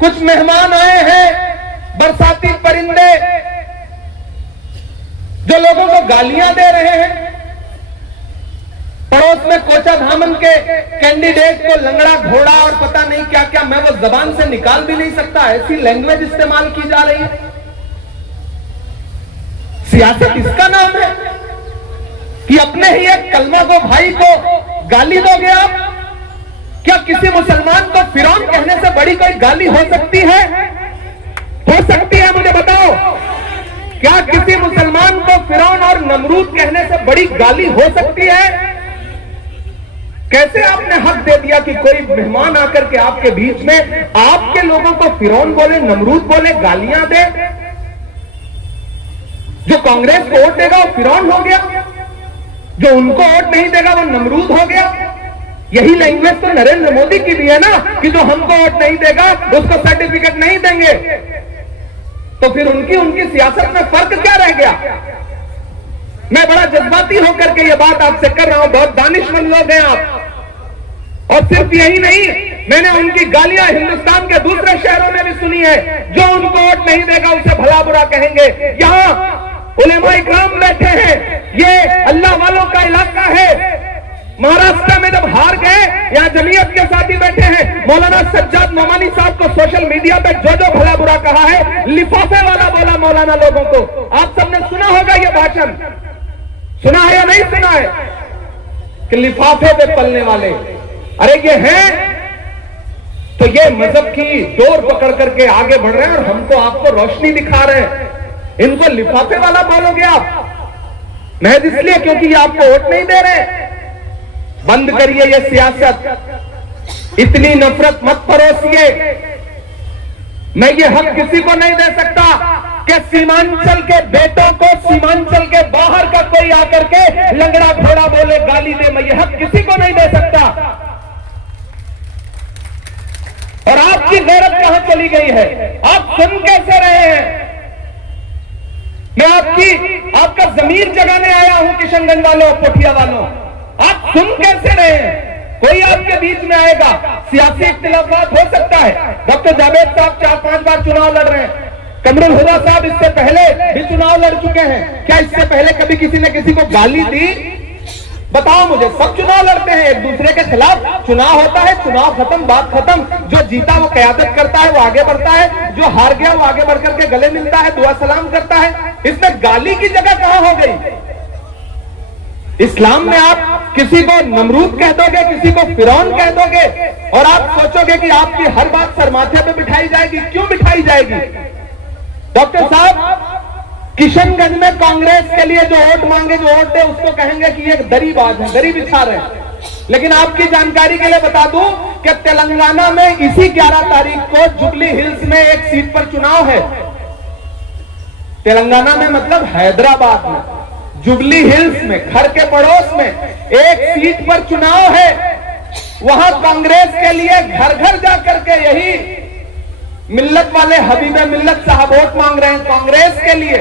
कुछ मेहमान आए हैं बरसाती परिंदे जो लोगों को गालियां दे रहे हैं। पड़ोस में कोचा धामन के कैंडिडेट को लंगड़ा घोड़ा और पता नहीं क्या क्या, मैं वो जबान से निकाल भी नहीं सकता, ऐसी लैंग्वेज इस्तेमाल की जा रही है। सियासत इसका नाम है कि अपने ही एक कलमा को भाई को गाली दोगे आप? क्या किसी मुसलमान को फिरौन कहने से बड़ी कोई गाली हो सकती है? हो सकती है? मुझे बताओ, क्या किसी मुसलमान को फिरौन और नमरूद कहने से बड़ी गाली हो सकती है? कैसे आपने हक दे दिया कि कोई मेहमान आकर के आपके बीच में आपके लोगों को फिरौन बोले, नमरूद बोले, गालियां दे? जो कांग्रेस को वोट देगा वो फिरौन हो गया, जो उनको वोट नहीं देगा वो नमरूद हो गया। यही लैंग्वेज तो नरेंद्र मोदी की भी है ना, कि जो हमको वोट नहीं देगा उसको सर्टिफिकेट नहीं देंगे। तो फिर उनकी सियासत में फर्क क्या रह गया? मैं बड़ा जज्बाती होकर के ये बात आपसे कर रहा हूं, बहुत दानिशमंद लोग हैं आप। और सिर्फ यही नहीं, मैंने उनकी गालियां हिंदुस्तान के दूसरे शहरों में भी सुनी है। जो उनको वोट नहीं देगा उसे भला बुरा कहेंगे। यहां उलेमा इकराम बैठे हैं, ये अल्लाह वालों का इलाका है। महाराष्ट्र में जब हार गए, यहाँ जमीयत के साथी बैठे हैं। मौलाना सज्जाद नोमानी साहब को सोशल मीडिया पे जो जो भला बुरा कहा है, लिफाफे वाला बोला मौलाना लोगों को। आप सबने सुना होगा ये भाषण, सुना है या नहीं सुना है? कि लिफाफे पे पलने वाले, अरे ये हैं तो ये मजहब की डोर पकड़ करके आगे बढ़ रहे हैं और हमको आपको रोशनी दिखा रहे हैं। इनको लिफाफे वाला बोलोगे आप? महज इसलिए क्योंकि ये आपको वोट नहीं दे रहे। बंद करिए ये सियासत, इतनी नफरत मत परोसिए। मैं ये हक किसी को नहीं दे सकता कि सीमांचल के बेटों को सीमांचल के बाहर का कोई आकर के लंगड़ा घोड़ा बोले, गाली दे। मैं ये हक किसी को नहीं दे सकता। और आपकी गैरत कहां चली गई है? आप सुन कैसे रहे हैं? मैं आपका जमीर जगाने आया हूं, किशनगंज वालों, पोठिया वालों। आप सुन कैसे रहे हैं? कोई आपके बीच में आएगा, सियासी इख्तिलाफात हो सकता है। डॉक्टर जावेद साहब 4-5 बार चुनाव लड़ रहे हैं। कमरुल हुदा साहब इससे पहले भी चुनाव लड़ चुके हैं। क्या इससे पहले कभी किसी ने किसी को गाली दी? बताओ मुझे। सब चुनाव लड़ते हैं एक दूसरे के खिलाफ। चुनाव होता है, चुनाव खत्म, बात खत्म। जो जीता वो क़यादत करता है, वो आगे बढ़ता है। जो हार गया वो आगे बढ़ करके गले मिलता है, दुआ सलाम करता है। इसमें गाली की जगह कहां हो गई? इस्लाम में आप किसी को नमरूद कह दोगे, किसी को फिरौन कह दोगे, और आप सोचोगे कि आपकी हर बात सर माथे पे बिठाई जाएगी। क्यों बिठाई जाएगी? डॉक्टर साहब, किशनगंज में कांग्रेस के लिए जो वोट मांगे, जो वोट दे, उसको कहेंगे कि ये गरीबाज है, गरीब बिछा रहे हैं। लेकिन आपकी जानकारी के लिए बता दूं कि तेलंगाना में इसी 11 तारीख को जुबली हिल्स में एक सीट पर चुनाव है। तेलंगाना में मतलब हैदराबाद में, जुबली हिल्स में, घर के पड़ोस में एक सीट पर चुनाव है। वहां कांग्रेस के लिए घर घर जाकर के यही मिल्लत वाले हबीब मिल्लत साहब वोट मांग रहे हैं कांग्रेस के लिए।